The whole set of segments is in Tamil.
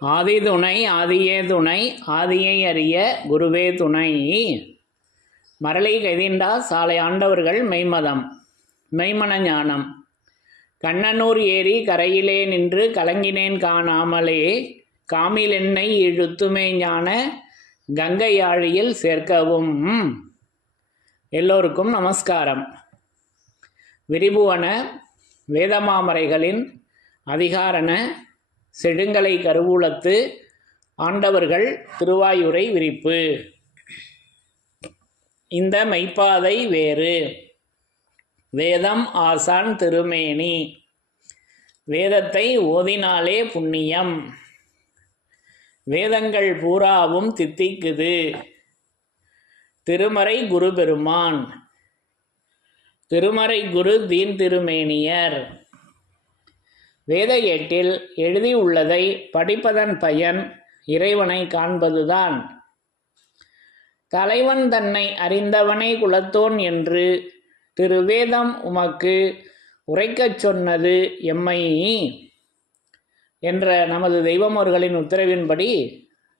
ஆதி துணை ஆதியே துணை ஆதியை அறிய குருவே துணை. மரளை கைதிண்டா சாலை ஆண்டவர்கள் மெய்மதம் மெய்மன ஞானம். கண்ணனூர் ஏரி கரையிலே நின்று கலங்கினேன் காணாமலே காமிலென்னை இழுத்துமே ஞான கங்கை ஆழியில் சேர்க்கவும். எல்லோருக்கும் நமஸ்காரம். விரிபுவன வேதமாமரைகளின் அதிகாரண செழுங்கலை கருவூலத்து ஆண்டவர்கள் திருவாயுரை விரிப்பு. இந்த மெய்ப்பாதை வேறு. வேதம் ஆசான் திருமேனி. வேதத்தை ஓதினாலே புண்ணியம். வேதங்கள் பூராவும் தித்திக்குது. திருமறை குரு பெருமான். திருமறை குரு தீன் திருமேனியர். வேத ஏட்டில் எழுதியுள்ளதை படிப்பதன் பயன் இறைவனை காண்பதுதான். தலைவன் தன்னை அறிந்தவனை குலத்தோன் என்று திருவேதம் உமக்கு உரைக்கச் சொன்னது எம்மை என்ற நமது தெய்வமோர்களின் உத்தரவின்படி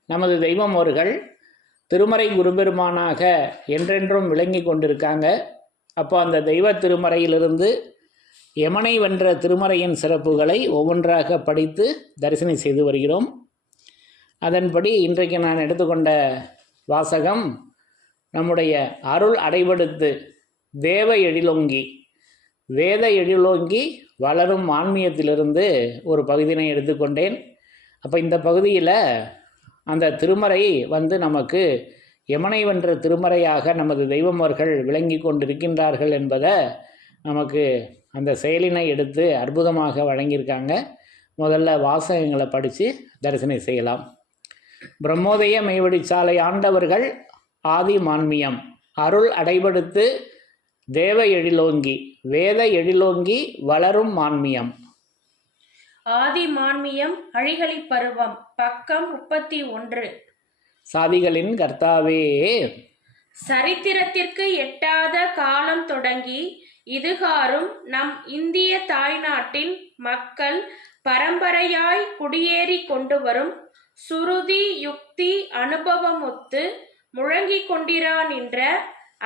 நமது தெய்வமோர்கள் திருமறை குருபெருமானாக என்றென்றும் விளங்கி கொண்டிருக்காங்க. அப்போ அந்த தெய்வ திருமறையிலிருந்து யமனை வென்ற திருமறையின் சிறப்புகளை ஒவ்வொன்றாக படித்து தரிசனம் செய்து வருகிறோம். அதன்படி இன்றைக்கு நான் எடுத்துக்கொண்ட வாசகம் நம்முடைய அருள் அடைபடுத்து தேவ எழிலோங்கி வேத எழிலோங்கி வளரும் ஆன்மீகத்திலிருந்து ஒரு பகுதியினை எடுத்துக்கொண்டேன். அப்போ இந்த பகுதியில் அந்த திருமறை நமக்கு யமனை வென்ற திருமறையாக நமது தெய்வமோர்கள் விளங்கி கொண்டிருக்கின்றார்கள் என்பதை நமக்கு அந்த செயலினை எடுத்து அற்புதமாக வழங்கியிருக்காங்க. முதல்ல வாசகங்களை படித்து தரிசனம் செய்யலாம். பிரம்மோதய மெய்வடிச்சாலை ஆண்டவர்கள் ஆதி மான்மியம் அருள் அடைபடுத்து தேவ எழிலோங்கி வேத எழிலோங்கி வளரும் மான்மியம். ஆதி மான்மியம் அழிகளி பருவம் பக்கம் 31. சாதிகளின் கர்த்தாவே. சரித்திரத்திற்கு எட்டாத காலம் தொடங்கி இதுகாரும் நம் இந்திய தாய்நாட்டின் மக்கள் பரம்பரையாய் குடியேறி கொண்டு வரும் சுருதி யுக்தி அனுபவமொத்து முழங்கிக் கொண்டிரானின்ற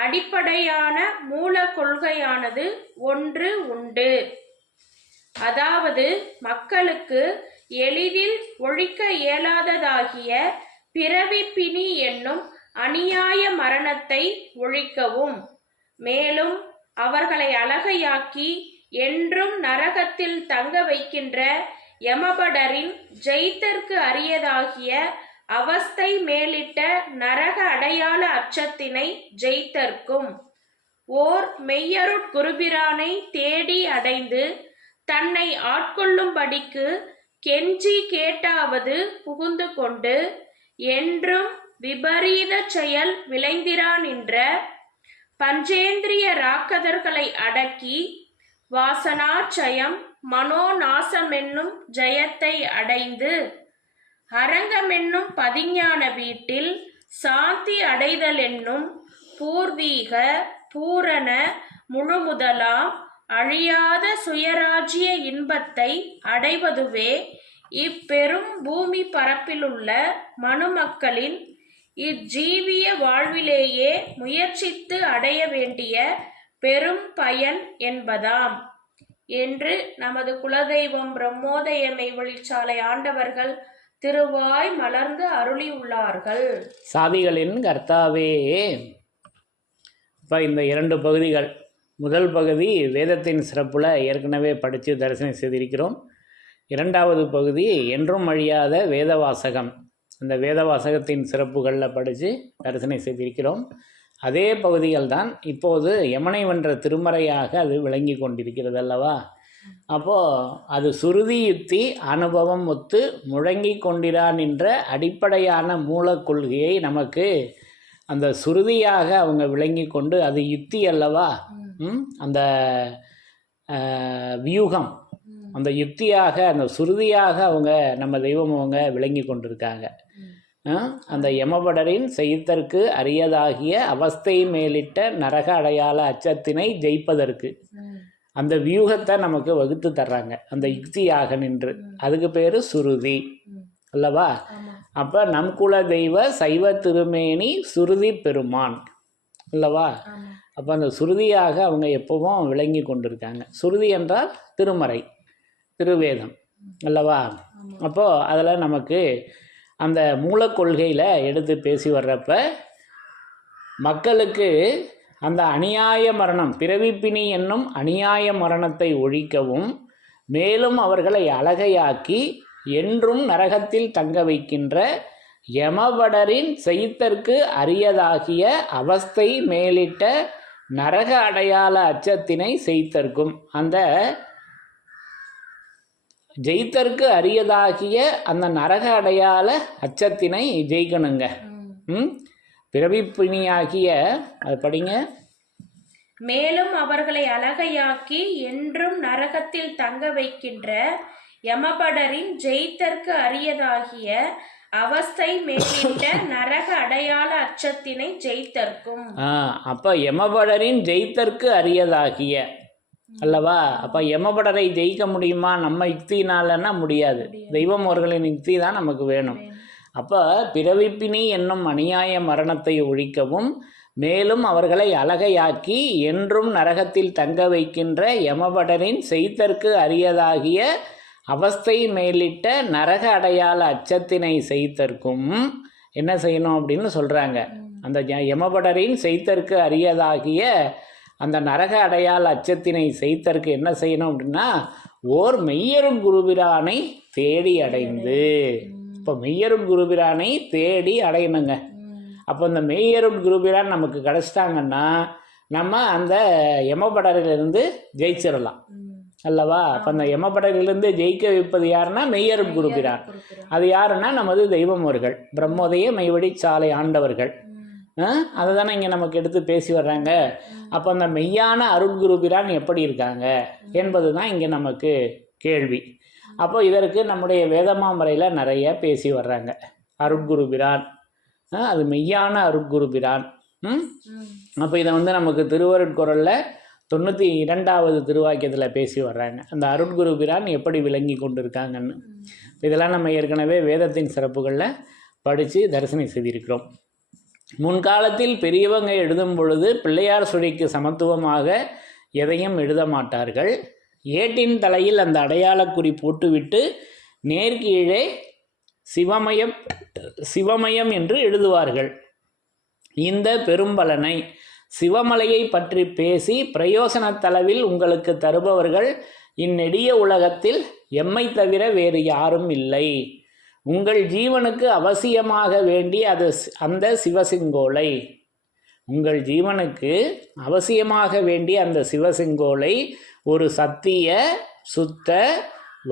அடிப்படையான மூல கொள்கையானது ஒன்று உண்டு. அதாவது மக்களுக்கு எளிதில் ஒழிக்க இயலாததாகிய பிறவி பிணி என்னும் அநியாய மரணத்தை ஒழிக்கவும், மேலும் அவர்களை அழகையாக்கி என்றும் நரகத்தில் தங்க வைக்கின்ற யமபடரின் ஜெயித்தற்கு அரியதாகிய அவஸ்தை மேலிட்ட நரக அடையாள அச்சத்தினை ஜெயித்தற்கும் ஓர் மெய்யருட் குருபிரானை தேடி அடைந்து தன்னை ஆட்கொள்ளும்படிக்கு கெஞ்சி கேட்டாவது புகுந்து கொண்டு என்றும் விபரீத செயல் விளைந்திரானின்ற பஞ்சேந்திரிய ராக்கதர்களை அடக்கி வாசனாச்சயம் மனோநாசமென்னும் ஜெயத்தை அடைந்து அரங்கமென்னும் பதிஞான வீட்டில் சாந்தி அடைதல் என்னும் பூர்வீக பூரண முழுமுதலாம் அழியாத சுயராஜ்ய இன்பத்தை அடைவதுவே இப்பெரும் பூமி பரப்பிலுள்ள மனுமக்களின் இஜ்ஜீவிய வாழ்விலேயே முயற்சித்து அடைய வேண்டிய பெரும் பயன் என்பதாம் என்று நமது குலதெய்வம் பிரம்மோதய மெய்வழிச்சாலை ஆண்டவர்கள் திருவாய் மலர்ந்து அருளியுள்ளார்கள். சாதிகளின் கர்த்தாவே. இப்போ இந்த 2 பகுதிகள், முதல் பகுதி வேதத்தின் சிறப்புல ஏற்கனவே படித்து தரிசனம் செய்திருக்கிறோம். 2வது பகுதி என்றும் அழியாத வேத வாசகம், அந்த வேத வாசகத்தின் சிறப்புகளில் படித்து தரிசனம் செய்திருக்கிறோம். அதே பகுதிகள் தான் இப்போது யமனை வென்ற திருமறையாக அது விளங்கி கொண்டிருக்கிறது அல்லவா. அப்போது அது சுருதி யுக்தி அனுபவம் ஒத்து முழங்கி கொண்டிரான் என்ற அடிப்படையான மூல கொள்கையை நமக்கு அந்த சுருதியாக அவங்க விளங்கி கொண்டு, அது யுக்தி அல்லவா, அந்த வியூகம், அந்த யுக்தியாக அந்த சுருதியாக அவங்க நம்ம தெய்வம் அவங்க விளங்கி கொண்டிருக்காங்க. அந்த யமபடரின் செய்தற்கு அரியதாகிய அவஸ்தை மேலிட்ட நரக அடையாள அச்சத்தினை ஜெயிப்பதற்கு அந்த வியூகத்தை நமக்கு வகுத்து தர்றாங்க, அந்த யுக்தியாக நின்று. அதுக்கு பேர் சுருதி. அல்லவா? அப்போ நம் குல தெய்வ சைவ திருமேனி சுருதி பெருமான் அல்லவா? அப்போ அந்த சுருதியாக அவங்க எப்பவும் விளங்கி கொண்டிருக்காங்க. சுருதி என்றால் திருமறை, திருவேதம் அல்லவா? அப்போது அதில் நமக்கு அந்த மூலக்கொள்கையில் எடுத்து பேசி வர்றப்ப மக்களுக்கு அந்த அநியாய மரணம், பிறவிப்பிணி என்னும் அநியாய மரணத்தை ஒழிக்கவும், மேலும் அவர்களை அழகையாக்கி என்றும் நரகத்தில் தங்க வைக்கின்ற யமபடரின் செய்தற்கு அரியதாகிய அவஸ்தை மேலிட்ட நரக அடையாள அச்சத்தினை செய்தற்கும். அந்த ஜெயித்தற்கு அரியதாகிய அந்த நரக அடையாள அச்சத்தினை ஜெயிக்கணுங்க. பிறவிப்பிணியாகிய, அது படிங்க. மேலும் அவர்களை அழகையாக்கி என்றும் நரகத்தில் தங்க வைக்கின்ற யமபடரின் ஜெயித்தற்கு அரியதாகிய அவஸ்தை மேலிட்ட நரக அடையாள அச்சத்தினை ஜெயித்தற்கும். அப்ப யமபடரின் ஜெயித்தற்கு அரியதாகிய அல்லவா? அப்ப யமபடரை ஜெயிக்க முடியுமா நம்ம யுக்தினாலன்னா? முடியாது. தெய்வம் அவர்களின் யுக்தி தான் நமக்கு வேணும். அப்போ பிறவிப்பிணி என்னும் அநியாய மரணத்தை ஒழிக்கவும், மேலும் அவர்களை அழகையாக்கி என்றும் நரகத்தில் தங்க வைக்கின்ற யமபடரின் செய்தற்கு அரியதாகிய அவஸ்தை மேலிட்ட நரக அடையாள அச்சத்தினை செய்தற்கும் என்ன செய்யணும் அப்படின்னு சொல்கிறாங்க. அந்த யமபடரின் செய்தற்கு அரியதாகிய அந்த நரக அடையாள அச்சத்தினை செய்தற்கு என்ன செய்யணும் அப்படின்னா, ஓர் மெய்யருள் குருபிரானை தேடி அடைந்து. இப்போ மெய்யருள் குருபிரானை தேடி அடையணுங்க. அப்போ இந்த மெய்யருள் குருபிரான் நமக்கு கிடச்சிட்டாங்கன்னா நம்ம அந்த யமபடரிலிருந்து ஜெயிச்சிடலாம் அல்லவா? அப்போ அந்த யமபடரிலிருந்து ஜெயிக்க வைப்பது யாருன்னா மெய்யருள் குருபிரான். அது யாருன்னா நமது தெய்வம் அவர்கள், பிரம்மோதய மெய்வழி சாலை ஆண்டவர்கள். அதை தானே இங்கே நமக்கு எடுத்து பேசி வர்றாங்க. அப்போ அந்த மெய்யான அருட்குருபிரான் எப்படி இருக்காங்க என்பது தான் இங்கே நமக்கு கேள்வி. அப்போ இதற்கு நம்முடைய வேதமாமறையில் நிறைய பேசி வர்றாங்க. அருட்குருபிரான், அது மெய்யான அருட்குருபிரான். அப்போ இதை நமக்கு திருவருட்குறளில் 92வது திருவாக்கியத்தில் பேசி வர்றாங்க. அந்த அருட்குருபிரான் எப்படி விளங்கி கொண்டு இருக்காங்கன்னு. இதெல்லாம் நம்ம ஏற்கனவே வேதத்தின் சிறப்புகளில் படித்து தரிசனம் செய்திருக்கிறோம். முன்காலத்தில் பெரியவங்க எழுதும் பொழுது பிள்ளையார் சுழிக்கு சமத்துவமாக எதையும் எழுத மாட்டார்கள். ஏட்டின் தலையில் அந்த அடையாளக்குறி போட்டுவிட்டு நேர்கீழே சிவமயம் சிவமயம் என்று எழுதுவார்கள். இந்த பெரும்பலனை சிவமலையை பற்றி பேசி பிரயோசனத்தளவில் உங்களுக்கு தருபவர்கள் இந்நெடிய உலகத்தில் எம்மை தவிர வேறு யாரும் இல்லை. உங்கள் ஜீவனுக்கு அவசியமாக வேண்டி அந்த சிவசிங்கோலை, உங்கள் ஜீவனுக்கு அவசியமாக வேண்டிய அந்த சிவசிங்கோலை ஒரு சத்திய சுத்த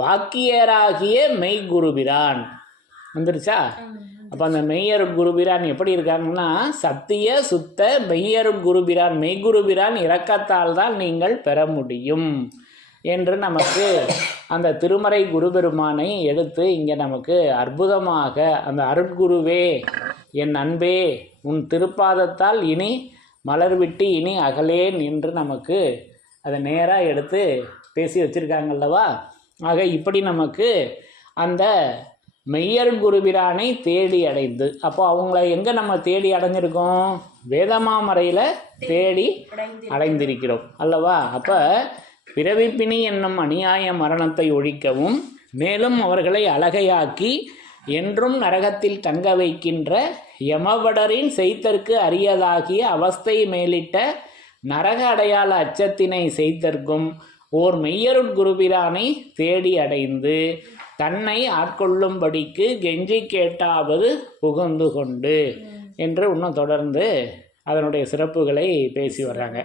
வாக்கியராகிய மெய்குருபிரான் வந்துருச்சா? அப்போ அந்த மெய்யருட் குருபிரான் எப்படி இருக்காங்கன்னா, சத்திய சுத்த மெய்யருட் குருபிரான், மெய்குருபிரான் இரக்கத்தால் தான் நீங்கள் பெற முடியும் என்று நமக்கு அந்த திருமறை குருபெருமானை எடுத்து இங்கே நமக்கு அற்புதமாக அந்த அருட்குருவே என் அன்பே உன் திருப்பாதத்தால் இனி மலர்விட்டு இனி அகலேன் என்று நமக்கு அதை நேராக எடுத்து பேசி வச்சுருக்காங்கல்லவா? ஆக இப்படி நமக்கு அந்த மெய்யர் குருபிரானை தேடி அடைந்து, அப்போ அவங்கள எங்கே நம்ம தேடி அடைஞ்சிருக்கோம்? வேதமாமறையில் தேடி அடைந்திருக்கிறோம் அல்லவா? அப்போ பிறவிப்பிணி என்னும் அநியாய மரணத்தை ஒழிக்கவும், மேலும் அவர்களை அழகையாக்கி என்றும் நரகத்தில் தங்க வைக்கின்ற யமபடரின் செய்தற்கு அரியதாகிய அவஸ்தை மேலிட்ட நரக அடையாள அச்சத்தினை செய்தற்கும் ஓர் மெய்யருட் குருபிரானை தேடி அடைந்து தன்னை ஆட்கொள்ளும்படிக்கு கெஞ்சி கேட்டாவது புகுந்து கொண்டு என்று இன்னும் தொடர்ந்து அதனுடைய சிறப்புகளை பேசி வர்றாங்க.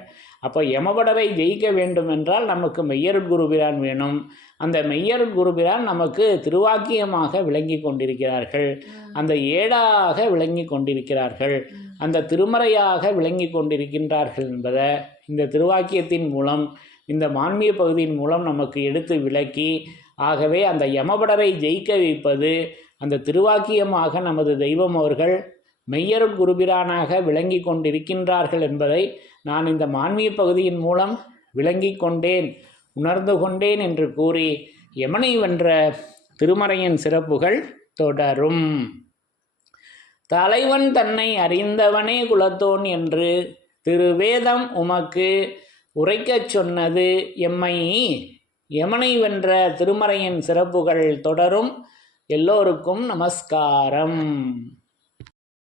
அப்போ யமபடரை ஜெயிக்க வேண்டும் என்றால் நமக்கு மெய்யருட் குருபிரான் வேணும். அந்த மெய்யருட் குருபிரான் நமக்கு திருவாக்கியமாக விளங்கி கொண்டிருக்கிறார்கள், அந்த ஏடாக விளங்கி கொண்டிருக்கிறார்கள், அந்த திருமறையாக விளங்கி கொண்டிருக்கின்றார்கள் என்பதை இந்த திருவாக்கியத்தின் மூலம், இந்த மான்மிய பகுதியின் மூலம் நமக்கு எடுத்து விளக்கி, ஆகவே அந்த யமபடரை ஜெயிக்க வைப்பது அந்த திருவாக்கியமாக நமது தெய்வம் அவர்கள் மெய்யருட் குருபிரானாக விளங்கி கொண்டிருக்கின்றார்கள் என்பதை நான் இந்த மான்மிய பகுதியின் மூலம் விளங்கி கொண்டேன், உணர்ந்து கொண்டேன் என்று கூறி யமனை வென்ற திருமறையின் சிறப்புகள் தொடரும். தலைவன் தன்னை அறிந்தவனே குலத்தோன் என்று திருவேதம் உமக்கு உரைக்கச் சொன்னது எம்மை யமனை வென்ற திருமறையின் சிறப்புகள் தொடரும். எல்லோருக்கும் நமஸ்காரம்.